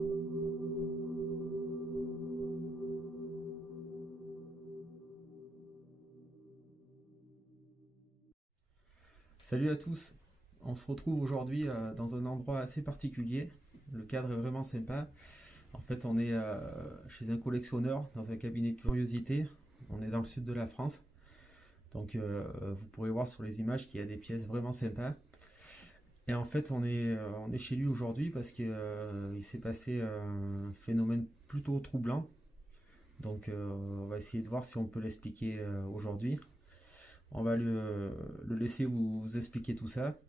Salut à tous, on se retrouve aujourd'hui dans un endroit assez particulier. Le cadre est vraiment sympa. En fait, on est chez un collectionneur dans un cabinet de curiosité. On est dans le sud de la France. Donc vous pourrez voir sur les images qu'il y a des pièces vraiment sympas. Et en fait, on est chez lui aujourd'hui parce qu'il s'est passé un phénomène plutôt troublant. Donc on va essayer de voir si on peut l'expliquer aujourd'hui. On va le laisser vous expliquer tout ça.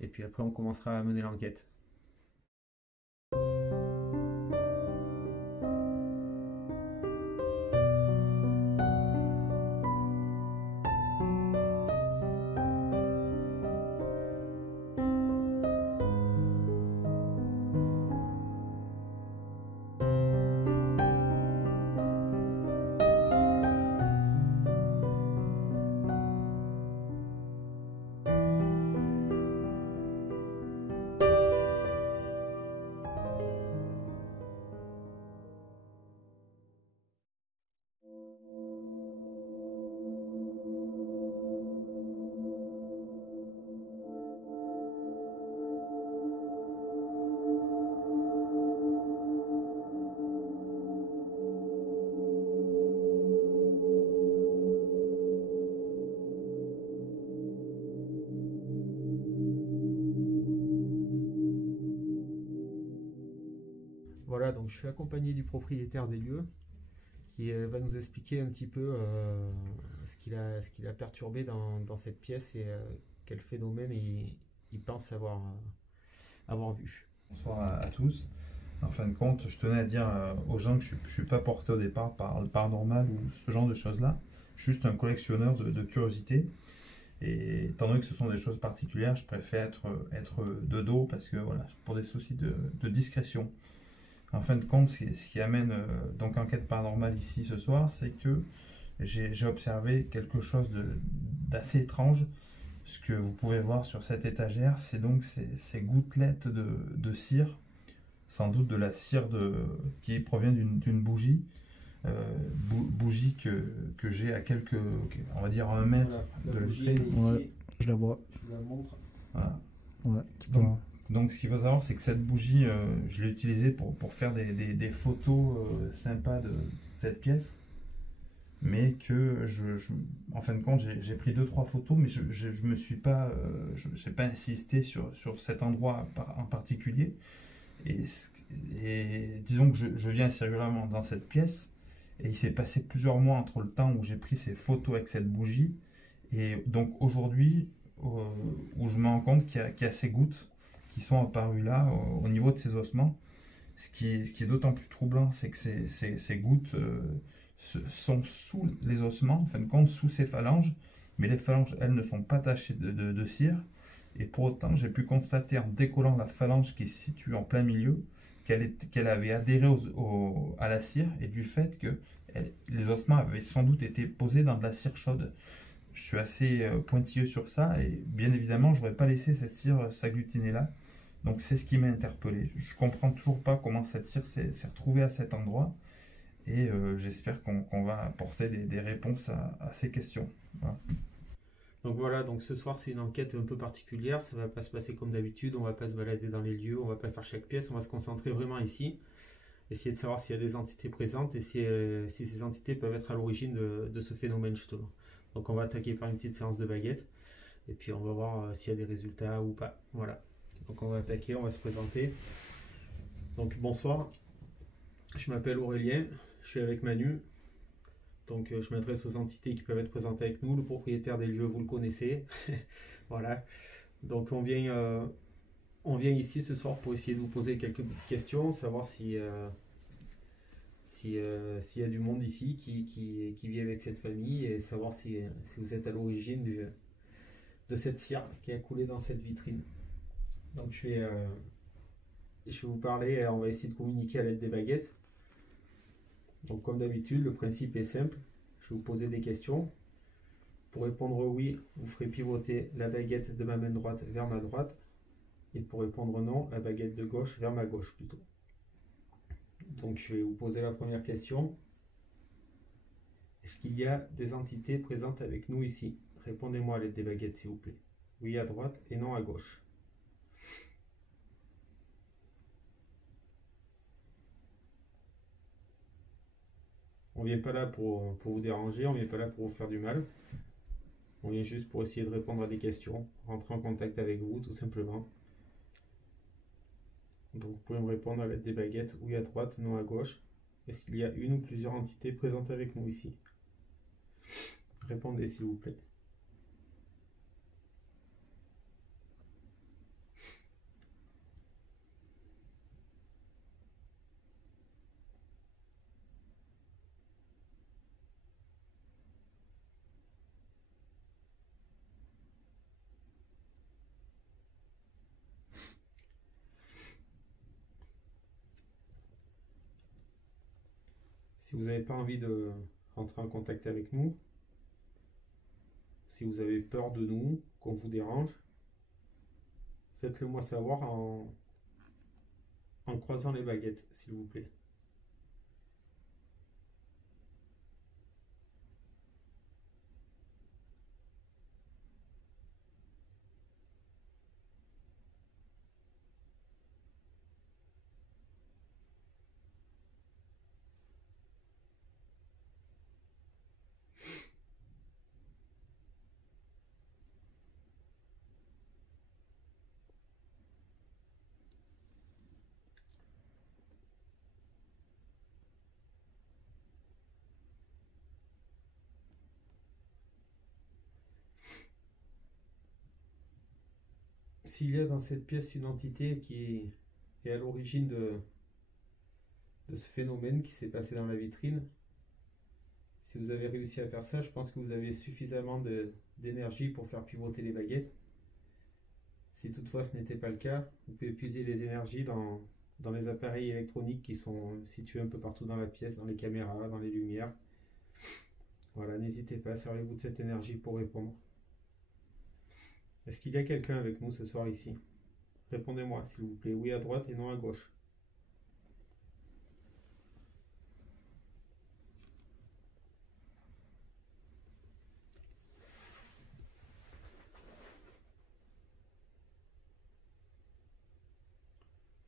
Et puis après, on commencera à mener l'enquête. Voilà, donc je suis accompagné du propriétaire des lieux qui va nous expliquer un petit peu ce qu'il a perturbé dans cette pièce et quel phénomène il pense avoir vu. Bonsoir à tous. En fin de compte, je tenais à dire aux gens que je ne suis pas porté au départ par le paranormal ou ce genre de choses-là. Je suis juste un collectionneur de curiosités. Et étant donné que ce sont des choses particulières, je préfère être de dos parce que voilà, pour des soucis de discrétion. En fin de compte, ce qui amène donc Enquête Paranormale ici ce soir, c'est que j'ai observé quelque chose d'assez étrange. Ce que vous pouvez voir sur cette étagère, c'est donc ces gouttelettes de cire, sans doute de la cire qui provient d'une bougie, bougie que j'ai à quelques, on va dire à 1 mètre Voilà, de bougie, l'entrée. Ouais, je la vois. je vous la montre. Voilà. Ouais, tu peux voir. Donc ce qu'il faut savoir, c'est que cette bougie, je l'ai utilisée pour faire des photos sympas de cette pièce. Mais que en fin de compte, j'ai pris 2-3 photos, mais je me suis pas, j'ai pas insisté sur cet endroit en particulier. Et disons que je viens assez régulièrement dans cette pièce, et il s'est passé plusieurs mois entre le temps où j'ai pris ces photos avec cette bougie, et donc aujourd'hui, où je me rends compte qu'il y a ces gouttes qui sont apparues là, au niveau de ces ossements. Ce qui est d'autant plus troublant, c'est que ces gouttes sont sous les ossements, en fin de compte, sous ces phalanges, mais les phalanges, elles, ne sont pas tachées de cire, et pour autant, j'ai pu constater en décollant la phalange qui se situe en plein milieu, qu'elle avait adhéré à la cire, et du fait que les ossements avaient sans doute été posés dans de la cire chaude. Je suis assez pointilleux sur ça, et bien évidemment, je n'aurais pas laissé cette cire s'agglutiner là. Donc c'est ce qui m'a interpellé. Je comprends toujours pas comment cette cire s'est retrouvée à cet endroit, et j'espère qu'on va apporter des réponses à ces questions. Voilà. Donc voilà, donc ce soir c'est une enquête un peu particulière, ça va pas se passer comme d'habitude, on va pas se balader dans les lieux, on va pas faire chaque pièce, on va se concentrer vraiment ici, essayer de savoir s'il y a des entités présentes et si ces entités peuvent être à l'origine de ce phénomène justement. Donc on va attaquer par une petite séance de baguettes, et puis on va voir s'il y a des résultats ou pas. Voilà, donc on va attaquer, on va se présenter. Donc bonsoir, je m'appelle Aurélien, je suis avec Manu. Donc je m'adresse aux entités qui peuvent être présentées avec nous. Le propriétaire des lieux, vous le connaissez. Voilà. Donc on vient ici ce soir pour essayer de vous poser quelques petites questions, savoir s'il y a du monde ici qui vit avec cette famille, et savoir si vous êtes à l'origine de cette cire qui a coulé dans cette vitrine. Donc je vais vous parler et on va essayer de communiquer à l'aide des baguettes. Donc comme d'habitude, le principe est simple. Je vais vous poser des questions. Pour répondre oui, vous ferez pivoter la baguette de ma main droite vers ma droite. Et pour répondre non, la baguette de gauche vers ma gauche plutôt. Donc je vais vous poser la première question. Est-ce qu'il y a des entités présentes avec nous ici? Répondez-moi à l'aide des baguettes, s'il vous plaît. Oui à droite et non à gauche. On vient pas là pour vous déranger, on vient pas là pour vous faire du mal. On vient juste pour essayer de répondre à des questions, rentrer en contact avec vous, tout simplement. Donc vous pouvez me répondre à l'aide des baguettes, oui à droite, non à gauche. Est-ce qu'il y a une ou plusieurs entités présentes avec nous ici? Répondez s'il vous plaît. Si vous n'avez pas envie de rentrer en contact avec nous, si vous avez peur de nous, qu'on vous dérange, faites-le moi savoir en croisant les baguettes, s'il vous plaît. S'il y a dans cette pièce une entité qui est à l'origine de ce phénomène qui s'est passé dans la vitrine, si vous avez réussi à faire ça, je pense que vous avez suffisamment d'énergie pour faire pivoter les baguettes. Si toutefois ce n'était pas le cas, vous pouvez puiser les énergies dans les appareils électroniques qui sont situés un peu partout dans la pièce, dans les caméras, dans les lumières. Voilà, n'hésitez pas, servez-vous de cette énergie pour répondre. Est-ce qu'il y a quelqu'un avec nous ce soir ici? Répondez-moi s'il vous plaît, oui à droite et non à gauche.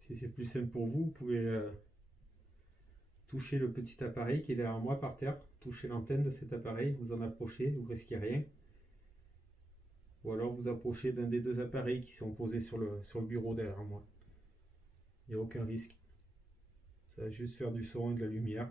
Si c'est plus simple pour vous, vous pouvez toucher le petit appareil qui est derrière moi par terre, toucher l'antenne de cet appareil, vous en approchez, vous risquez rien. Ou alors vous approchez d'un des deux appareils qui sont posés sur le bureau derrière moi. Il n'y a aucun risque. Ça va juste faire du son et de la lumière.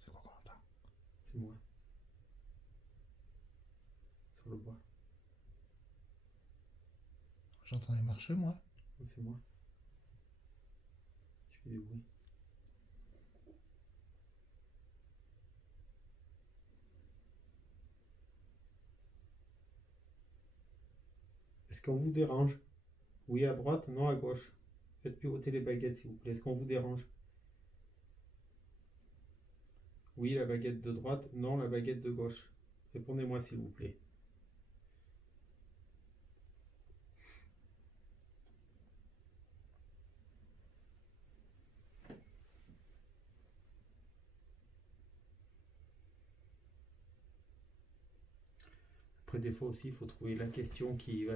C'est quoi qu'on entend? C'est moi. Sur le bois. J'entendais marcher, moi. C'est moi. Je fais du bruit. Est-ce qu'on vous dérange? Oui à droite, non à gauche. Faites pivoter les baguettes s'il vous plaît. Est-ce qu'on vous dérange? Oui la baguette de droite, non la baguette de gauche. Répondez-moi s'il vous plaît. Après des fois aussi il faut trouver la question qui va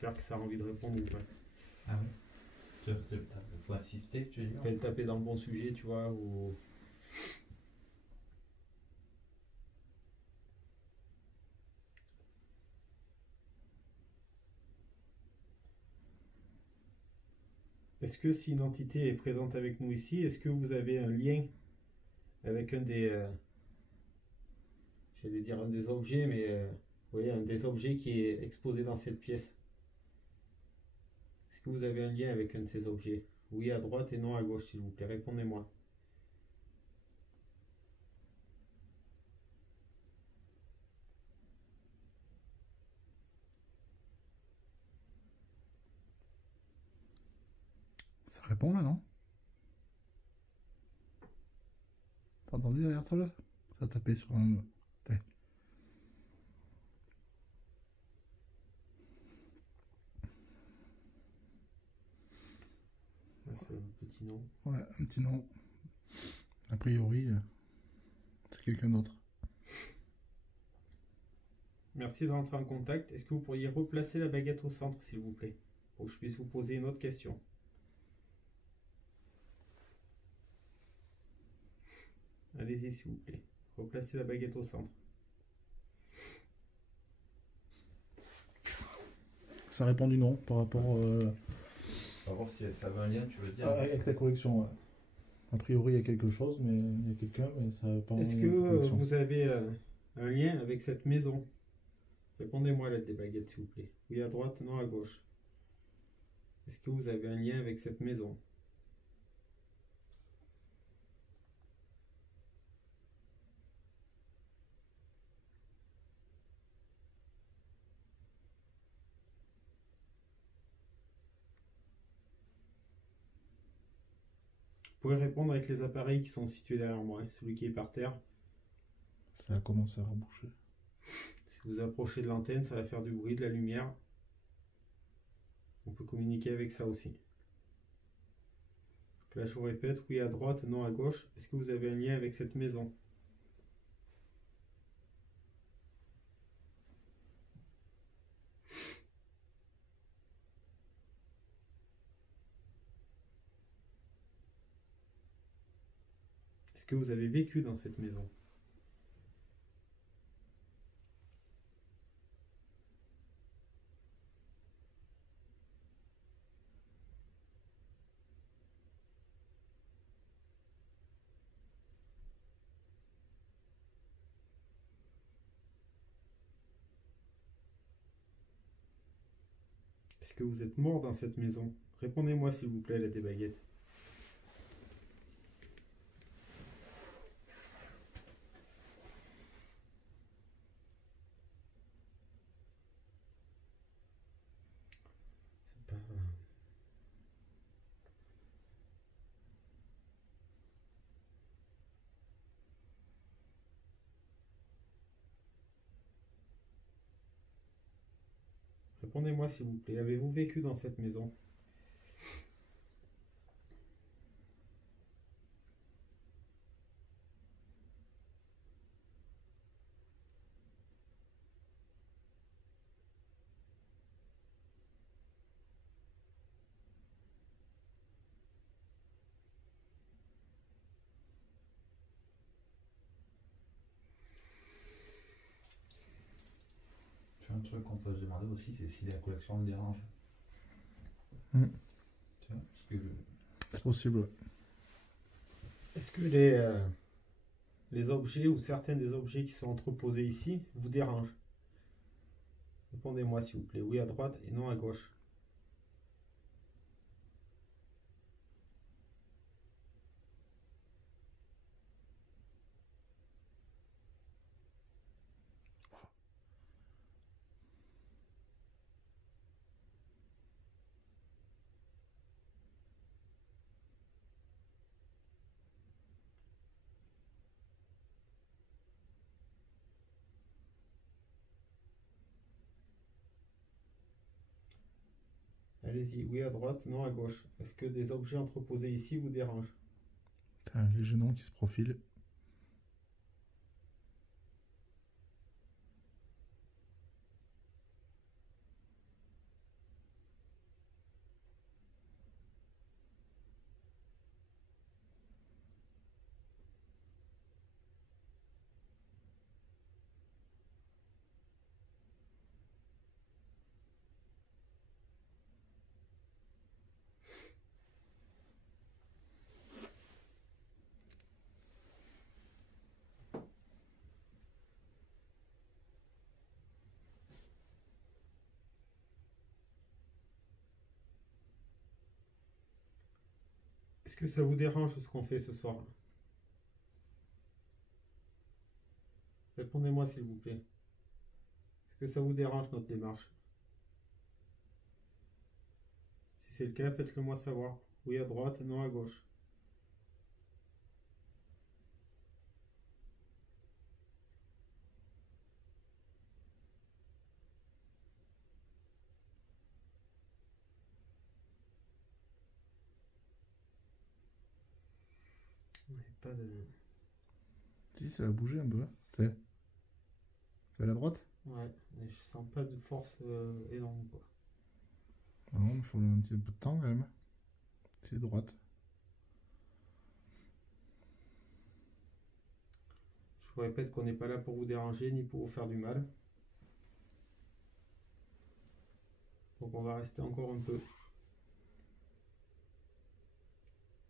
faire que ça a envie de répondre ou pas. Ah oui. Il faut insister, tu veux dire? Faites taper dans le bon sujet, tu vois, ou... Est-ce que si une entité est présente avec nous ici, est-ce que vous avez un lien avec un des... j'allais dire un des objets, mais... vous voyez, un des objets qui est exposé dans cette pièce. Est-ce que vous avez un lien avec un de ces objets? Oui à droite et non à gauche, s'il vous plaît. Répondez-moi. Ça Réponds là, non? T'as entendu derrière toi là? Ça a tapé sur un. T'es- C'est un petit nom. Ouais, un petit nom. A priori, c'est quelqu'un d'autre. Merci de rentrer en contact. Est-ce que vous pourriez replacer la baguette au centre, s'il vous plaît, pour que je puisse vous poser une autre question? Allez-y, s'il vous plaît. Replacez la baguette au centre. Ça répond du nom par rapport On va voir si ça veut un lien, tu veux dire. avec ta collection. Ouais. A priori, il y a quelque chose, mais il y a quelqu'un, mais ça n'a pas. Est-ce que vous avez un lien avec cette maison? Répondez-moi à l'aide des baguettes, s'il vous plaît. Oui, à droite, non, à gauche. Est-ce que vous avez un lien avec cette maison? Vous pouvez répondre avec les appareils qui sont situés derrière moi, hein. Celui qui est par terre. Ça a commencé à reboucher. Si vous approchez de l'antenne, ça va faire du bruit, de la lumière. On peut communiquer avec ça aussi. Donc là, je vous répète, oui à droite, non à gauche. Est-ce que vous avez un lien avec cette maison? Est-ce que vous avez vécu dans cette maison? Est-ce que vous êtes mort dans cette maison? Répondez-moi s'il vous plaît à l'aide des baguettes. C'est pas... Répondez-moi s'il vous plaît. Avez-vous vécu dans cette maison? Un truc qu'on peut se demander aussi, c'est si la collection le dérange. Mm. Tu vois, parce que C'est possible. Ouais. Est-ce que les objets ou certains des objets qui sont entreposés ici vous dérangent? Répondez-moi s'il vous plaît. Oui à droite et non à gauche. Allez-y, oui à droite, non à gauche. Est-ce que des objets entreposés ici vous dérangent? T'as un léger nom qui se profile. Est-ce que ça vous dérange ce qu'on fait ce soir? Répondez-moi s'il vous plaît. Est-ce que ça vous dérange notre démarche? Si c'est le cas, faites-le moi savoir. Oui à droite, non à gauche. On n'est pas de... Si, ça va bouger un peu. Hein. C'est à la droite? Ouais, mais je sens pas de force énorme, quoi. Ah non, il faut un petit peu de temps quand même. C'est droite. Je vous répète qu'on n'est pas là pour vous déranger ni pour vous faire du mal. Donc on va rester encore un peu.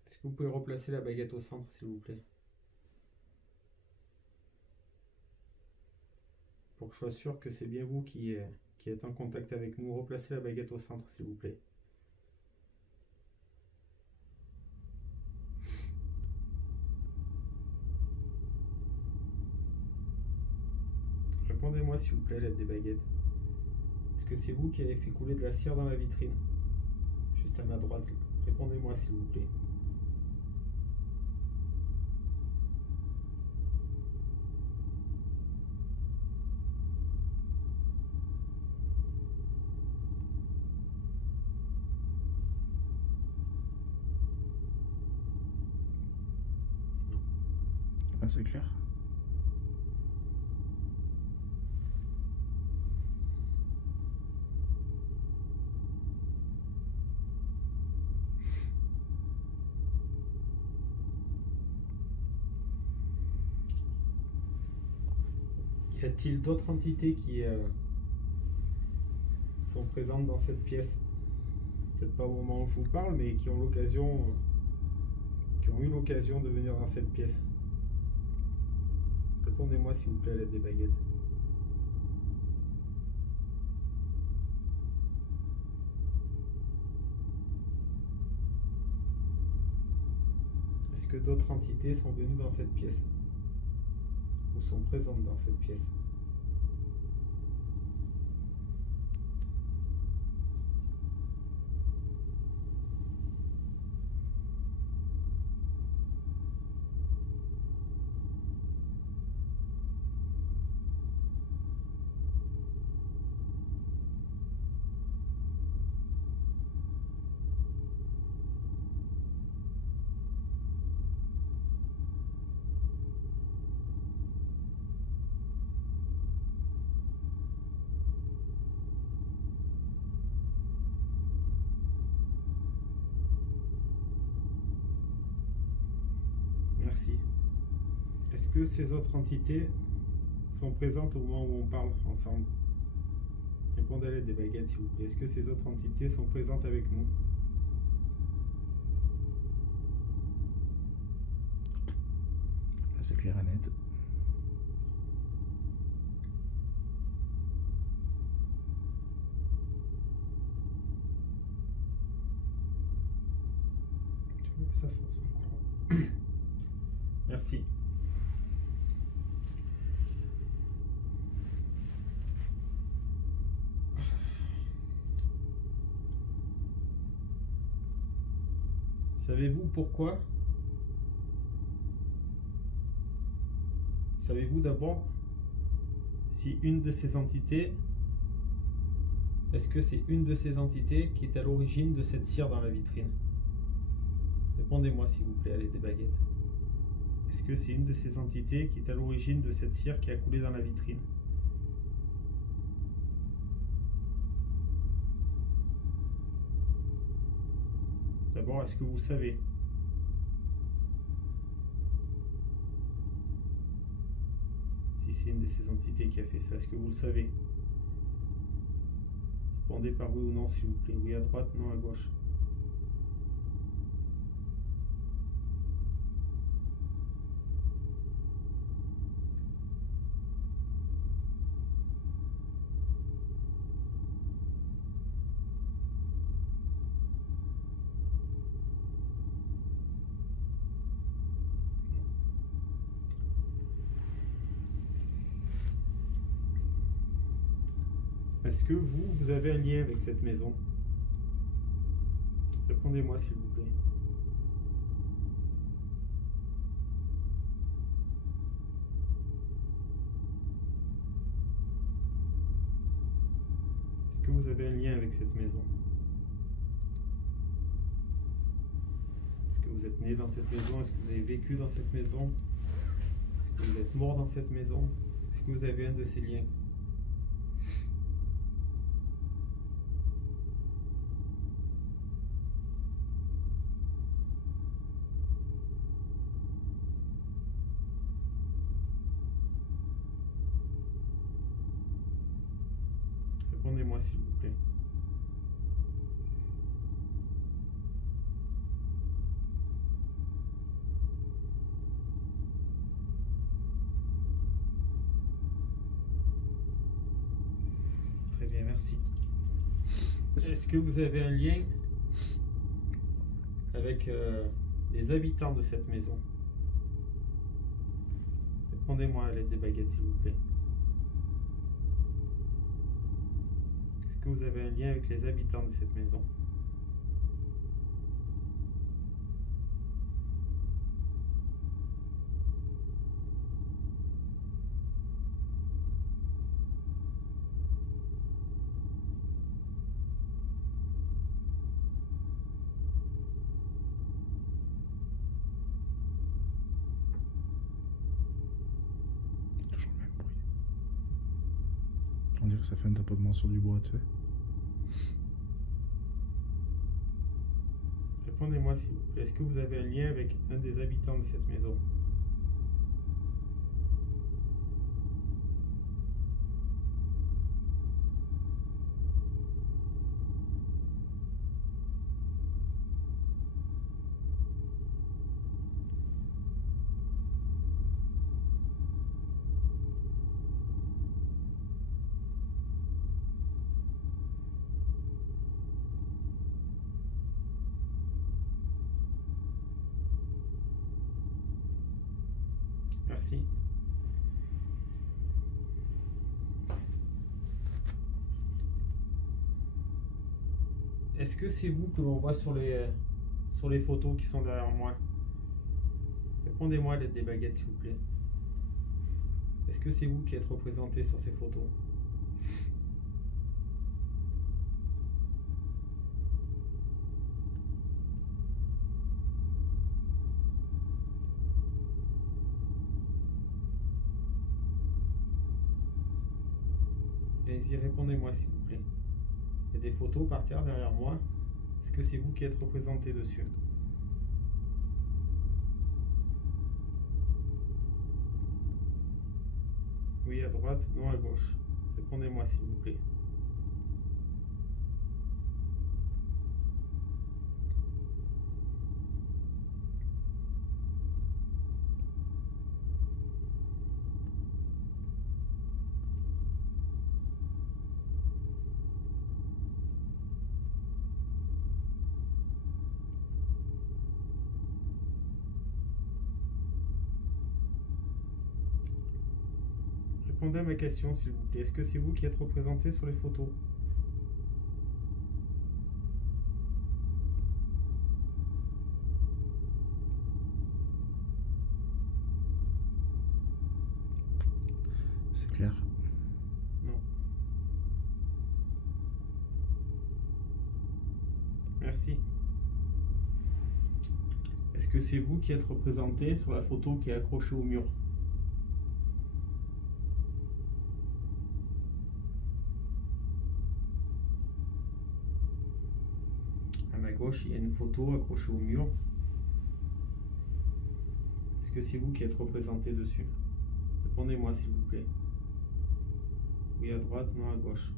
Est-ce que vous pouvez replacer la baguette au centre, s'il vous plaît? Pour que je sois sûr que c'est bien vous qui êtes en contact avec nous. Replacez la baguette au centre, s'il vous plaît. Répondez-moi, s'il vous plaît, à l'aide des baguettes. Est-ce que c'est vous qui avez fait couler de la cire dans la vitrine? Juste à ma droite. Répondez-moi, s'il vous plaît. Ah, c'est clair. Y a-t-il d'autres entités qui sont présentes dans cette pièce? Peut-être pas au moment où je vous parle, mais qui ont eu l'occasion de venir dans cette pièce. Répondez-moi, s'il vous plaît, à l'aide des baguettes. Est-ce que d'autres entités sont venues dans cette pièce? Ou sont présentes dans cette pièce? Merci. Est-ce que ces autres entités sont présentes au moment où on parle ensemble? Répondez à l'aide des baguettes, s'il vous plaît. Est-ce que ces autres entités sont présentes avec nous? Là, c'est clair et net. Tu vois, ça force encore. Merci. Savez-vous pourquoi? Savez-vous d'abord si une de ces entités, est-ce que c'est une de ces entités qui est à l'origine de cette cire dans la vitrine? Répondez-moi, s'il vous plaît, à l'aide des baguettes. Est-ce que c'est une de ces entités qui est à l'origine de cette cire qui a coulé dans la vitrine? D'abord, est-ce que vous savez? Si c'est une de ces entités qui a fait ça, est-ce que vous le savez? Répondez par oui ou non, s'il vous plaît. Oui à droite, non à gauche. Est-ce que vous avez un lien avec cette maison? Répondez-moi s'il vous plaît. Est-ce que vous avez un lien avec cette maison? Est-ce que vous êtes né dans cette maison? Est-ce que vous avez vécu dans cette maison? Est-ce que vous êtes mort dans cette maison? Est-ce que vous avez un de ces liens? Répondez-moi s'il vous plaît. Très bien, merci. Est-ce que vous avez un lien avec les habitants de cette maison? Répondez-moi à l'aide des baguettes s'il vous plaît. Est-ce que vous avez un lien avec les habitants de cette maison? Toujours le même bruit. On dirait que ça fait un tapotement sur du bois, tu sais. Répondez-moi s'il vous plaît. Est-ce que vous avez un lien avec un des habitants de cette maison? Merci. Est-ce que c'est vous que l'on voit sur les photos qui sont derrière moi? Répondez-moi à l'aide des baguettes s'il vous plaît. Est-ce que c'est vous qui êtes représenté sur ces photos? Allez-y, répondez-moi s'il vous plaît. Il y a des photos par terre derrière moi. Est-ce que c'est vous qui êtes représenté dessus? Oui, à droite, non à gauche. Répondez-moi s'il vous plaît. Répondez à ma question s'il vous plaît. Est-ce que c'est vous qui êtes représenté sur les photos? C'est clair. Non. Merci. Est-ce que c'est vous qui êtes représenté sur la photo qui est accrochée au mur? À ma gauche, il y a une photo accrochée au mur. Est-ce que c'est vous qui êtes représenté dessus? Répondez-moi s'il vous plaît. Oui à droite, non à gauche.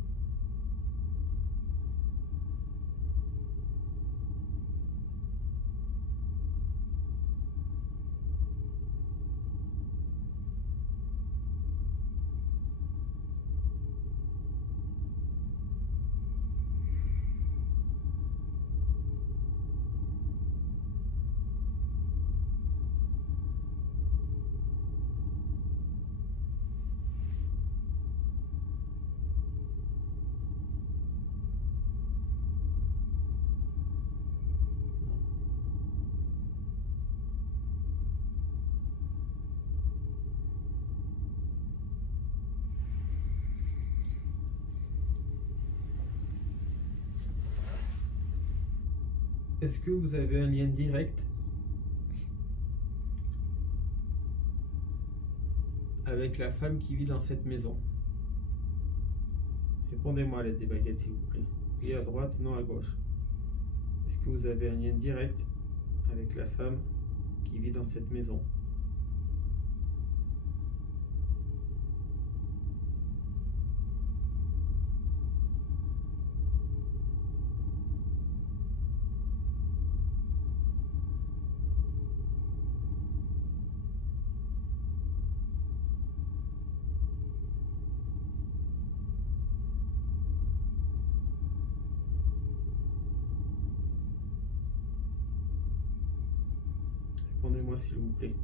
Est-ce que vous avez un lien direct avec la femme qui vit dans cette maison? Répondez-moi à l'aide des baguettes, s'il vous plaît. Oui à droite, non à gauche. Est-ce que vous avez un lien direct avec la femme qui vit dans cette maison? Répondez-moi s'il vous plaît.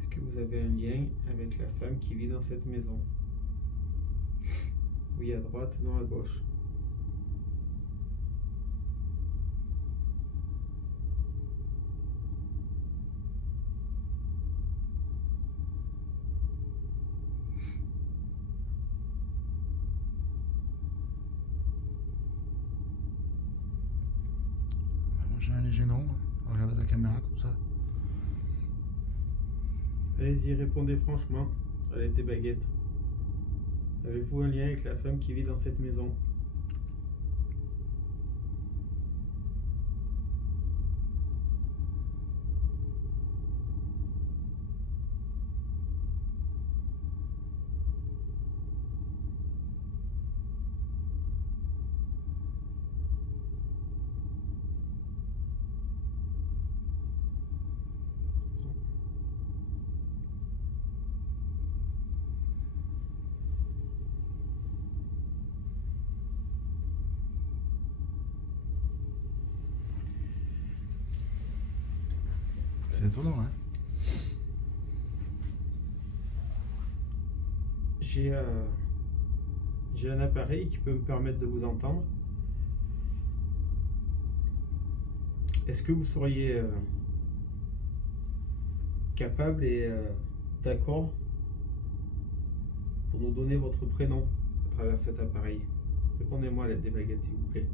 Est-ce que vous avez un lien avec la femme qui vit dans cette maison? Oui à droite, non à gauche. Moi j'ai un léger non. Regardez la caméra comme ça. Allez-y, répondez franchement à l'aide des baguettes. Avez-vous un lien avec la femme qui vit dans cette maison? C'est étonnant, hein. J'ai un appareil qui peut me permettre de vous entendre. Est-ce que vous seriez capable et d'accord pour nous donner votre prénom à travers cet appareil? Répondez-moi à l'aide des baguettes, s'il vous plaît.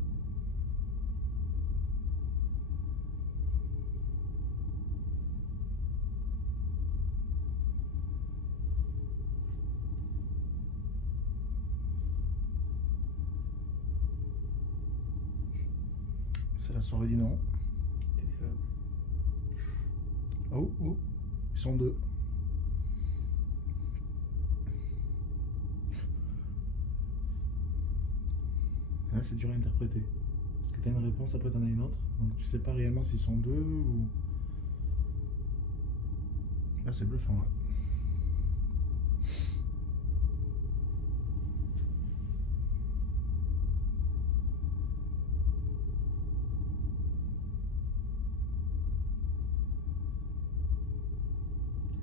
C'est la soirée du non. C'est ça. Oh, oh, ils sont deux. Là, c'est dur à interpréter. Parce que tu as une réponse, après tu en as une autre. Donc tu sais pas réellement s'ils sont deux ou. Là, c'est bluffant, là.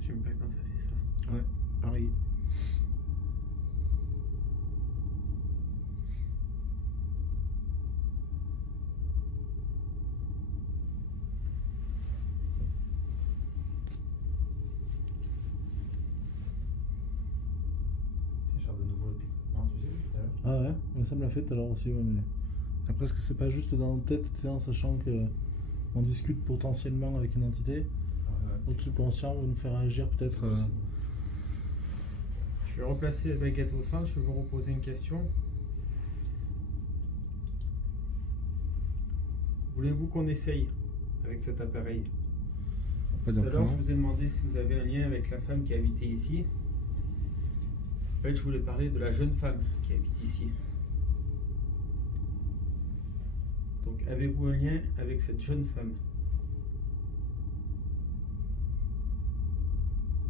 J'aime pas quand ça fait ça. Ouais, pareil. Télécharge de nouveau le pic. Non, tu sais, tout à l'heure. Ah ouais, mais ça me l'a fait tout à l'heure aussi, ouais, mais. Après, est-ce que c'est pas juste dans la tête, tu sais, en sachant que on discute potentiellement avec une entité, Ouais. notre subconscient va nous faire agir peut-être. C'est possible. Je vais replacer les baguettes au centre, je vais vous reposer une question. Voulez-vous qu'on essaye avec cet appareil? Pas Tout à l'heure, non. je vous ai demandé si vous avez un lien avec la femme qui habitait ici. En fait, je voulais parler de la jeune femme qui habite ici. Donc, avez-vous un lien avec cette jeune femme?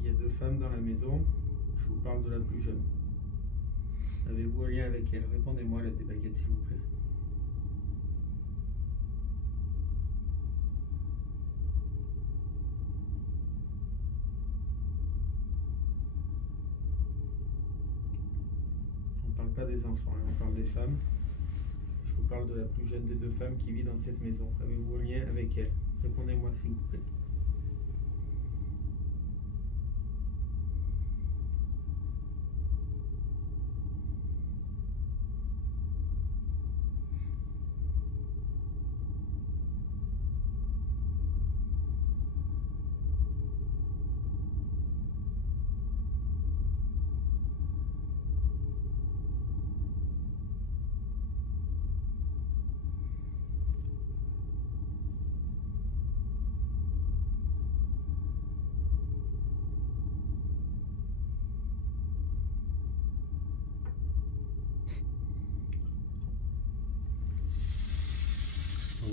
Il y a deux femmes dans la maison. Je vous parle de la plus jeune. Avez-vous un lien avec elle? Répondez-moi à l'aide des baguettes, s'il vous plaît. On ne parle pas des enfants, hein, on parle des femmes. Je vous parle de la plus jeune des deux femmes qui vit dans cette maison. Avez-vous un lien avec elle? Répondez-moi, s'il vous plaît.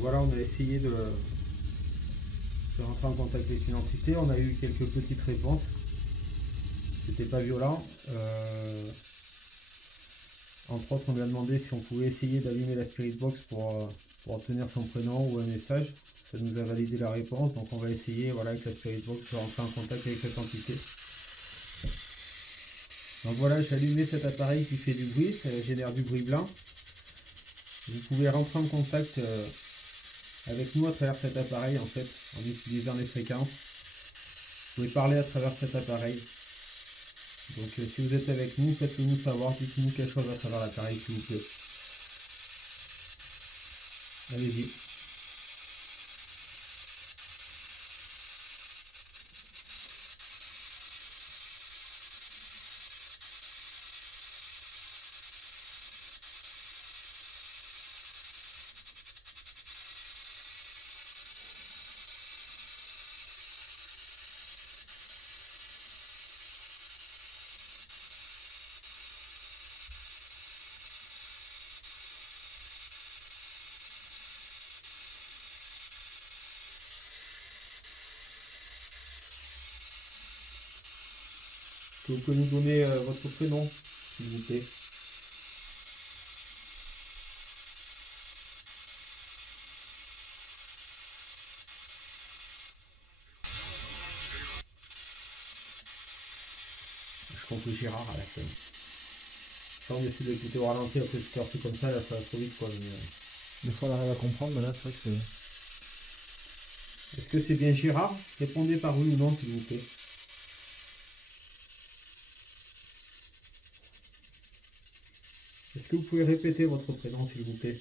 Voilà, on a essayé de rentrer en contact avec une entité. On a eu quelques petites réponses. C'était pas violent. Entre autres, on lui a demandé si on pouvait essayer d'allumer la Spirit Box pour obtenir son prénom ou un message. Ça nous a validé la réponse, donc on va essayer voilà, avec la Spirit Box de rentrer en contact avec cette entité. Donc voilà, j'ai allumé cet appareil qui fait du bruit, ça génère du bruit blanc. Vous pouvez rentrer en contact avec nous à travers cet appareil en fait, en utilisant les fréquences. Vous pouvez parler à travers cet appareil. Donc si vous êtes avec nous, faites-le nous savoir, dites-nous quelque chose à travers l'appareil s'il vous plaît. Allez-y. Est-ce que vous pouvez nous donner votre prénom, s'il vous plaît? Je compte Gérard à la fin. Ça, on essaie d'écouter au ralenti, après tout à l'heure c'est comme ça, là ça va trop vite quoi. Des fois on arrive à comprendre, mais là c'est vrai que c'est... Est-ce que c'est bien Gérard? Répondez par oui ou non s'il vous plaît. Est-ce que vous pouvez répéter votre prénom s'il vous plaît?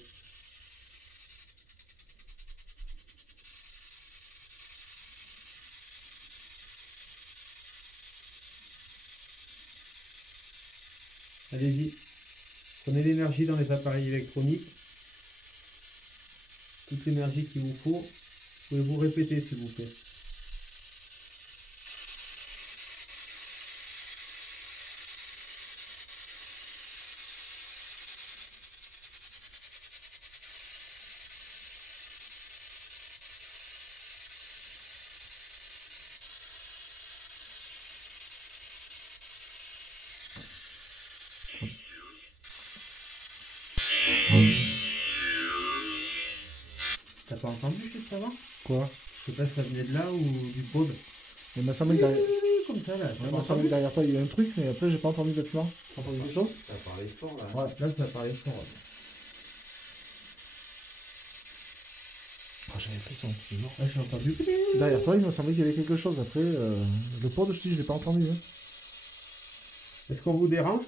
Allez-y. Prenez l'énergie dans les appareils électroniques. Toute l'énergie qu'il vous faut. Pouvez-vous répéter s'il vous plaît? T'as pas entendu juste avant? Quoi? Je sais pas si ça venait de là ou du pod. Il m'a semblé que derrière... Comme ça là. Ouais, il m'a semblé que derrière toi il y a un truc, mais après j'ai pas entendu bêtement. T'as entendu quelque chose? Ça parlait fort là. Ouais, là ça parlait fort. Ah, j'avais fait ça, c'est mort. Là j'ai entendu. Derrière toi il m'a semblé qu'il y avait quelque chose. Après, le pod, je te dis, je l'ai pas entendu. Hein. Est-ce qu'on vous dérange?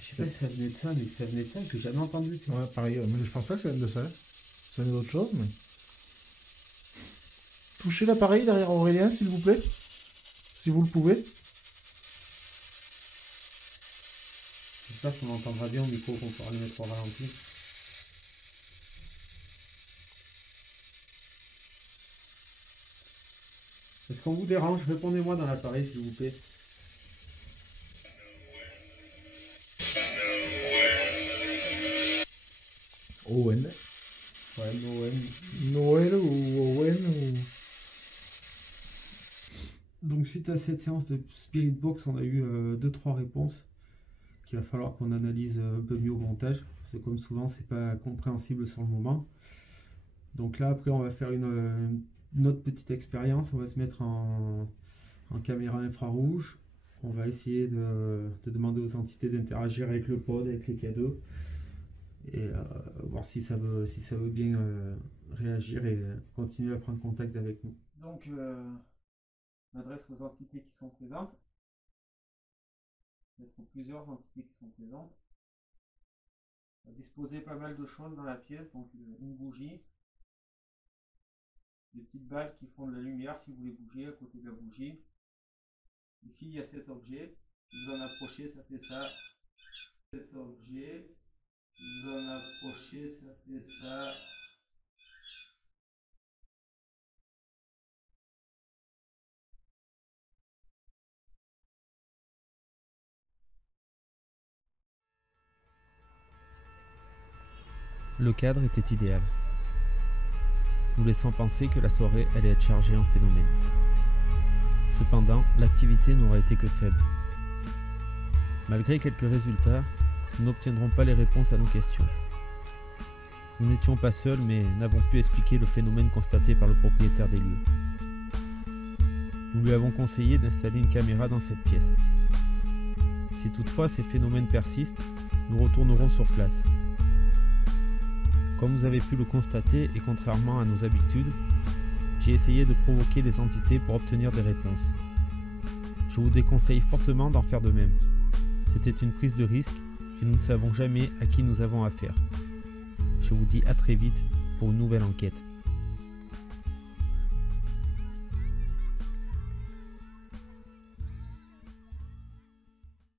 Je sais pas si ça venait de ça, mais si ça venait de ça, je l'ai jamais entendu. Tu vois. Ouais, pareil, mais je pense pas que ça vienne de ça. Ça vient d'autre chose, mais... Touchez l'appareil derrière Aurélien, s'il vous plaît. Si vous le pouvez. J'espère qu'on entendra bien au micro, qu'on pourra le mettre au ralenti. Est-ce qu'on vous dérange? Répondez-moi dans l'appareil, s'il vous plaît. Owen. Ouais, Noël. Noël ou Owen ou... Donc suite à cette séance de Spirit Box, on a eu 2-3 réponses qu'il va falloir qu'on analyse un peu mieux au montage. Parce que comme souvent, c'est pas compréhensible sur le moment. Donc là, après, on va faire une autre petite expérience. On va se mettre en caméra infrarouge. On va essayer de demander aux entités d'interagir avec le pod, avec les cadeaux. Et voir si ça veut bien réagir et continuer à prendre contact avec nous. Donc, on adresse aux entités qui sont présentes. Peut-être plusieurs entités qui sont présentes. On va disposer pas mal de choses dans la pièce, donc une bougie, des petites balles qui font de la lumière si vous voulez bouger à côté de la bougie. Ici, il y a cet objet. Si vous en approchez, ça fait ça. Cet objet. Si vous en approchez, ça fait ça. Le cadre était idéal, nous laissant penser que la soirée allait être chargée en phénomènes. Cependant, l'activité n'aura été que faible. Malgré quelques résultats, nous n'obtiendrons pas les réponses à nos questions. Nous n'étions pas seuls, mais n'avons pu expliquer le phénomène constaté par le propriétaire des lieux. Nous lui avons conseillé d'installer une caméra dans cette pièce. Si toutefois ces phénomènes persistent, nous retournerons sur place. Comme vous avez pu le constater, et contrairement à nos habitudes, j'ai essayé de provoquer les entités pour obtenir des réponses. Je vous déconseille fortement d'en faire de même. C'était une prise de risque et nous ne savons jamais à qui nous avons affaire. Je vous dis à très vite pour une nouvelle enquête.